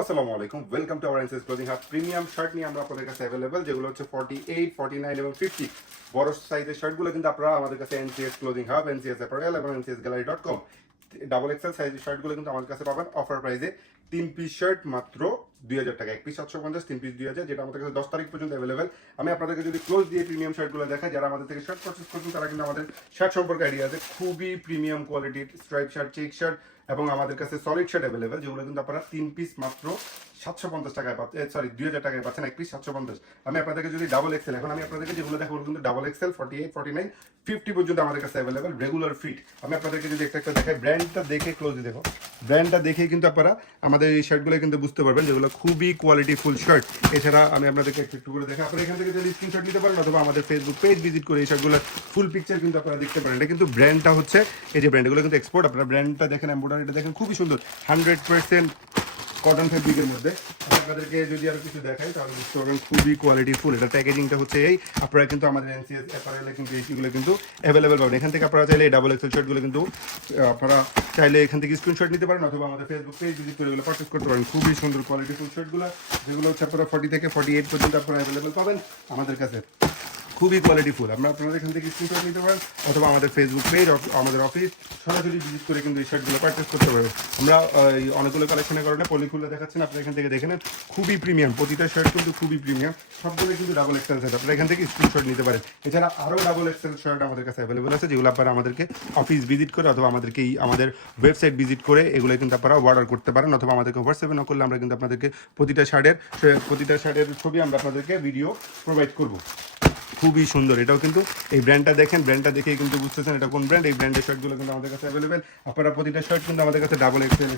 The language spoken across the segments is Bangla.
আসসালামু আলাইকুম, welcome to our NCS closing hub. Premium shirt নিয়ে আমরা আপনাদের কাছে অ্যাভেলেবল, যেগুলো হচ্ছে 48, 49 এবং 50 বড় সাইজের শার্টগুলো কিন্তু আপনারা আমাদের কাছে NCS closing hub, NCS apparel এবং ncsgallery.com ডাবল এক্সেল সাইজের শার্টগুলো কিন্তু আমাদের কাছে পাবেন অফার প্রাইসে। 3 পিস শার্ট মাত্র 2000 টাকা, 1 পিস 750, 3 পিস 2000, যেটা আমাদের কাছে 10 তারিখ পর্যন্ত অ্যাভেলেবেল। আমি আপনাদেরকে যদি ক্লোজ দিয়ে প্রিমিয়াম শার্টগুলো দেখাই, যারা আমাদের থেকে শার্ট পারচেস করছেন তারা কিন্তু আমাদের শার্ট সম্পর্কে আইডিয়া আছে। খুবই প্রিমিয়াম কোয়ালিটির স্ট্রাইপ শার্ট, চেক শার্ট এবং আমাদের কাছে সলিড শার্ট অ্যাভেলেবেল, যেগুলো কিন্তু আপনারা 3 পিস মাত্র 750 টাকায় পাচ্ছেন, 2000 টাকায় পাচ্ছেন 1 পিস 750। আমি আপনাদেরকে যদি ডাবল এক্সেল, এখন আমি আপনাদেরকে যেগুলো দেখাবো কিন্তু ডাবল এক্সেল 48, 49, 50 পর্যন্ত আমাদের কাছে অ্যাভেলেবেল রেগুলার ফিট। আমি আপনাদেরকে যদি একটা দেখাই, ব্র্যান্ডটা দেখে ক্লোজলি দেখো, ব্র্যান্ডটা দেখেই কিন্তু আপনারা আমাদের এই শার্টগুলো কিন্তু বুঝতে পারবেন, যেগুলো খুবই কোয়ালিটিফুল শার্ট। এছাড়া আমি আপনাদেরকে একটু করে দেখাই, আপনারা এখান থেকে যদি স্ক্রিনশট নিতে পারেন অথবা আমাদের ফেসবুক পেজ ভিজিট করে এই শার্টগুলোর ফুল পিকচার কিন্তু আপনারা দেখতে পারেন। এটা কিন্তু ব্র্যান্ডটা হচ্ছে এই যে ব্র্যান্ড, এগুলো কিন্তু এক্সপোর্ট। আপনারা ব্র্যান্ডটা দেখেন, এমব্রয়ডারিটা দেখেন, খুবই সুন্দর, 100% কটন ফেব্রিকের মধ্যে। আপনাদেরকে যদি আরো কিছু দেখাই তাহলে বুঝতে পারবেন খুবই কোয়ালিটিফুল। এটা প্যাকেজিংটা হচ্ছে এই, আপনারা কিন্তু আমাদের এনসিএস অ্যাপারেলে কিন্তু এইগুলো কিন্তু অ্যাভেলেবেল পাবেন। এখান থেকে আপনারা চাইলে এই ডাবল এক্সেল শার্টগুলো কিন্তু আপনারা চাইলে এখান থেকে স্ক্রিনশট নিতে পারেন অথবা আমাদের ফেসবুক পেজ ভিজিট করে এগুলো পারচেস করতে পারেন। খুবই সুন্দর কোয়ালিটিফুল শার্টগুলো, যেগুলো হচ্ছে আপনারা 40 থেকে 48 পর্যন্ত আপনারা অ্যাভেলেবেল পাবেন আমাদের কাছে। খুবই কোয়ালিটিফুল। আপনারা এখান থেকে স্ক্রিনশট নিতে পারেন অথবা আমাদের ফেসবুক পেজ, আমাদের অফিস সরাসরি ভিজিট করে কিন্তু এই শার্টগুলো পারচেস করতে পারবেন। আমরা অনেকগুলো কালেকশনের কারণে পলিগুলো দেখাচ্ছেন, আপনারা এখান থেকে দেখে নেন। খুবই প্রিমিয়াম, প্রতিটা শার্ট কিন্তু খুবই প্রিমিয়াম, সবগুলো কিন্তু ডাবল এক্সেল শার্ট। আপনারা এখান থেকে স্ক্রিনশট নিতে পারেন। এছাড়া আরও ডাবল এক্সেল শার্ট আমাদের কাছে অ্যাভেলেবল আছে, যেগুলো আপনারা আমাদেরকে অফিস ভিজিট করে অথবা আমাদেরকে আমাদের ওয়েবসাইট ভিজিট করে এগুলো কিন্তু আপনারা অর্ডার করতে পারেন অথবা আমাদেরকে হোয়াটসঅ্যাপে না করলে আমরা কিন্তু আপনাদেরকে প্রতিটা শার্টের ছবি আমরা আপনাদেরকে ভিডিও প্রোভাইড করবো। খুবই সুন্দর, এটাও কিন্তু এই ব্র্যান্ডটা দেখেন, ব্র্যান্ডটা দেখেই কিন্তু বুঝতেছেন এটা কোন ব্র্যান্ড। এই ব্র্যান্ডের শার্টগুলো কিন্তু আমাদের কাছে অ্যাভেলেবেল। আপনারা প্রতিটা শার্ট কিন্তু আমাদের কাছে ডাবল এক্সেল,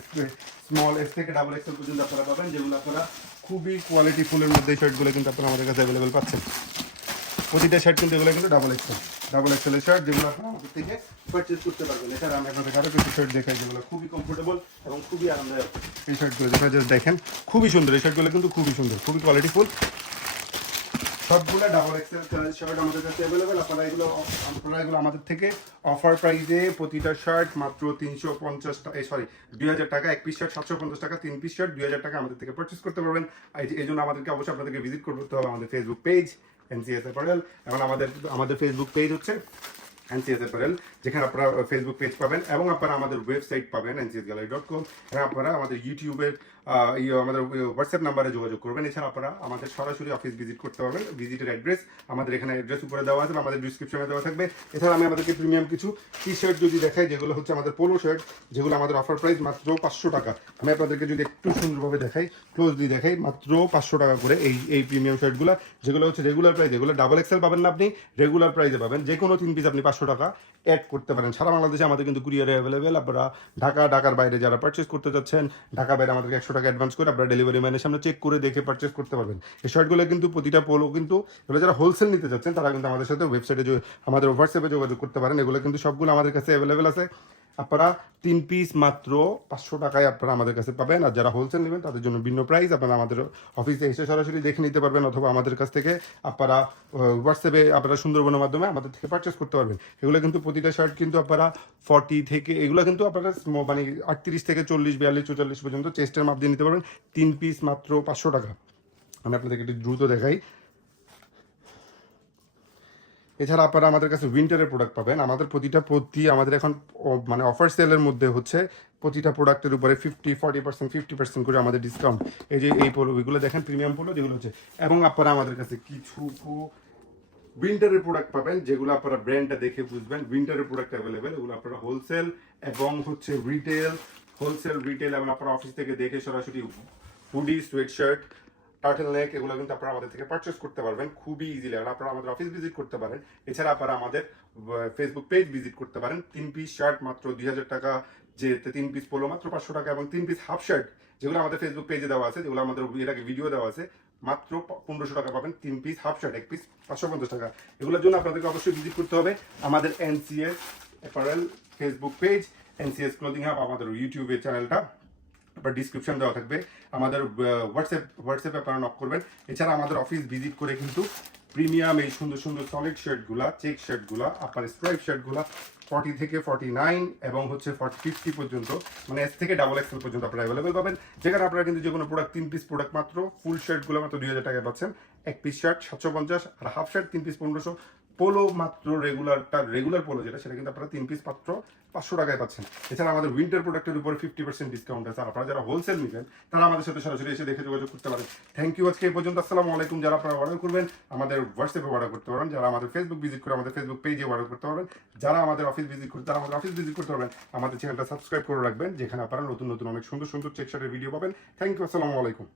স্মল এস থেকে ডাবল এক্সেল পর্যন্ত আপনারা পাবেন, যেগুলো আপনারা খুবই কোয়ালিটি ফুলের মধ্যে এই শার্টগুলো কিন্তু আপনারা আমাদের কাছে অ্যাভেলেবেল পাচ্ছেন। প্রতিটা শার্ট কিন্তু এগুলো কিন্তু ডাবল এক্সেলের শার্ট, যেগুলো আপনারা আমাদের থেকে পারচেস করতে পারবেন। এছাড়া আমি আপনাদের আরও কিছু শার্ট দেখাই, যেগুলো খুবই কমফোর্টেবল এবং খুবই আরামদায়ক। এই শার্টগুলো যেটা দেখেন খুবই সুন্দর, এই শার্টগুলো কিন্তু খুবই সুন্দর, খুবই কোয়ালিটিফুল। সবগুলো ডাবল এক্সেল শার্ট আমাদের কাছে অ্যাভেলেবেল। আপনারা এগুলো আমাদের থেকে অফার প্রাইসে প্রতিটা শার্ট মাত্র 350 টাকা, 2000 টাকা। 1 পিস শার্ট 750 টাকা, 3 পিস শার্ট 2000 টাকা আমাদের থেকে পারচেস করতে পারবেন। এই জন্য আমাদেরকে অবশ্যই আপনাদেরকে ভিজিট করতে হবে আমাদের ফেসবুক পেজ এনসিএস অ্যাপারেল, এবং আমাদের ফেসবুক পেজ হচ্ছে এনসিএস অ্যাপারেল, যেখানে আপনারা ফেসবুক পেজ পাবেন এবং আপনারা আমাদের ওয়েবসাইট পাবেন ncsgallery.com, এবং আপনারা আমাদের ইউটিউবের আমাদের হোয়াটসঅ্যাপ নাম্বারে যোগাযোগ করবেন। এছাড়া আপনারা আমাদের সরাসরি অফিস ভিজিট করতে পারবেন। ভিজিটের অ্যাড্রেস আমাদের এখানে অ্যাড্রেস উপরে দেওয়া আছে, আমাদের ডিসক্রিপশনে দেওয়া থাকবে। এছাড়া আমি আমাদেরকে প্রিমিয়াম কিছু টি শার্ট যদি দেখাই, যেগুলো হচ্ছে আমাদের পোলো শার্ট, যেগুলো আমাদের অফার প্রাইস মাত্র 500 টাকা। আমি আপনাদেরকে যদি একটু সুন্দরভাবে দেখাই, ক্লোজলি দেখাই, মাত্র 500 টাকা করে এই প্রিমিয়াম শার্টগুলো, যেগুলো হচ্ছে রেগুলার প্রাইস। যেগুলো ডাবল এক্সেল পাবেন না, আপনি রেগুলার প্রাইসে পাবেন। যে কোনো 3 পিস আপনি 500 টাকা অ্যাড করতে পারেন। সারা বাংলাদেশে আমাদের কিন্তু কুরিয়ারে অ্যাভেলেবেল। আপনারা ঢাকার বাইরে যারা পারচেস করতে যাচ্ছেন, ঢাকা বাইরে আমাদেরকে 100 টাকা অ্যাডভান্স করে আপনারা ডেলিভারি ম্যানের সামনে চেক করে দেখে পারচেস করতে পারবেন। এই শার্টগুলো কিন্তু প্রতিটা পোলো কিন্তু, এগুলো যারা হোলসেল নিতে চাচ্ছেন তারা কিন্তু আমাদের সাথে ওয়েবসাইটে আমাদের হোয়াটসঅ্যাপে যোগাযোগ করতে পারেন। এগুলো কিন্তু সবগুলো আমাদের কাছে অ্যাভেলেবেল আছে। আপনারা 3 পিস মাত্র 500 টাকায় আপনারা আমাদের কাছে পাবেন। আর যারা হোলসেল নেবেন তাদের জন্য ভিন্ন প্রাইস। আপনারা আমাদের অফিসে এসে সরাসরি দেখে নিতে পারবেন অথবা আমাদের কাছ থেকে আপনারা হোয়াটসঅ্যাপে আপনারা সুন্দরবনের মাধ্যমে আমাদের থেকে পারচেস করতে পারবেন। এগুলো কিন্তু প্রতিটা শার্ট কিন্তু আপনারা 40 থেকে, এগুলো কিন্তু আপনারা মানে 38 থেকে 40, 42, 44 পর্যন্ত চেস্টের মাপ দিয়ে নিতে পারবেন। 3 পিস মাত্র 500 টাকা। আমি আপনাদেরকে একটু দ্রুত দেখাই। এছাড়া আপনারা আমাদের কাছে উইন্টারের প্রোডাক্ট পাবেন। আমাদের আমাদের এখন মানে অফার সেলের মধ্যে হচ্ছে প্রতিটা প্রোডাক্টের উপরে 50% করে আমাদের ডিসকাউন্ট। এই পোলো, এগুলো দেখেন প্রিমিয়াম পোলো যেগুলো হচ্ছে। এবং আপনারা আমাদের কাছে কিছু উইন্টারের প্রোডাক্ট পাবেন, যেগুলো আপনারা ব্র্যান্ডটা দেখে বুঝবেন। উইন্টারের প্রোডাক্ট অ্যাভেলেবেল, এগুলো আপনারা হোলসেল এবং হচ্ছে রিটেল এবং আপনারা অফিস থেকে দেখে সরাসরি হুডি, সোয়েট শার্ট, টার্টেল নেক, এগুলো কিন্তু আপনারা আমাদের থেকে পারচেস করতে পারবেন খুবই ইজিলি। আর আপনারা আমাদের অফিস ভিজিট করতে পারেন। এছাড়া আপনারা আমাদের ফেসবুক পেজ ভিজিট করতে পারেন। 3 পিস শার্ট মাত্র 2000 টাকা, যে 3 পিস পোলো মাত্র 500 টাকা, এবং 3 পিস হাফ শার্ট যেগুলো আমাদের ফেসবুক পেজে দেওয়া আছে, যেগুলো আমাদের এর আগে ভিডিও দেওয়া আছে, মাত্র 1500 টাকা পাবেন। 3 পিস হাফ শার্ট, 1 পিস 550 টাকা। এগুলোর জন্য আপনাদেরকে অবশ্যই ভিজিট করতে হবে আমাদের NCS apparel Facebook page, NCS clothing hub, আমাদের ইউটিউবের চ্যানেলটা আপনার ডিসক্রিপশন দেওয়া থাকবে। আমাদের হোয়াটসঅ্যাপে আপনারা নক করবেন। এছাড়া আমাদের অফিস ভিজিট করে কিন্তু প্রিমিয়াম এই সুন্দর সুন্দর সলিড শার্টগুলা, চেক শার্টগুলা, আপনার স্ট্রাইপ শার্টগুলা 40 থেকে 49 এবং হচ্ছে 50 পর্যন্ত, মানে এস থেকে ডাবল এক্সেল পর্যন্ত আপনারা অ্যাভেলেবেল পাবেন, যেখানে আপনারা কিন্তু যে কোনো প্রোডাক্ট 3 পিস প্রোডাক্ট মাত্র, ফুল শার্টগুলো মাত্র 2000 টাকায় পাচ্ছেন, এক পিস শার্ট 750, আর হাফ শার্ট 3 পিস 1500, পোলো মাত্র রেগুলার পোলো যেটা, সেটা কিন্তু আপনারা 3 পিস মাত্র 500 টাকায় পাচ্ছেন। এছাড়া আমাদের উইন্টার প্রোডাক্টের উপরে 50% ডিসকাউন্ট আছে। আর আপনারা যারা হোলসেল নেবেন তারা আমাদের সাথে সরাসরি এসে দেখে যোগাযোগ করতে পারেন। থ্যাংক ইউ, আজকে এই পর্যন্ত। আসসালামু আলাইকুম। যারা আপনারা অর্ডার করবেন আমাদের হোয়াটসঅ্যাপে অর্ডার করতে পারবেন, যারা আমাদের ফেসবুক ভিজিট করে আমাদের ফেসবুক পেজে অর্ডার করতে পারবেন, যারা আমাদের অফিস ভিজিট করে তারা আমাদের অফিস ভিজিট করতে পারবেন। আমাদের চ্যানেলটা সাবস্ক্রাইব করে রাখবেন, যেখানে আপনারা নতুন নতুন অনেক সুন্দর সুন্দর চেক শার্টের ভিডিও পাবেন। থ্যাংক ইউ, আসসালামু আলাইকুম।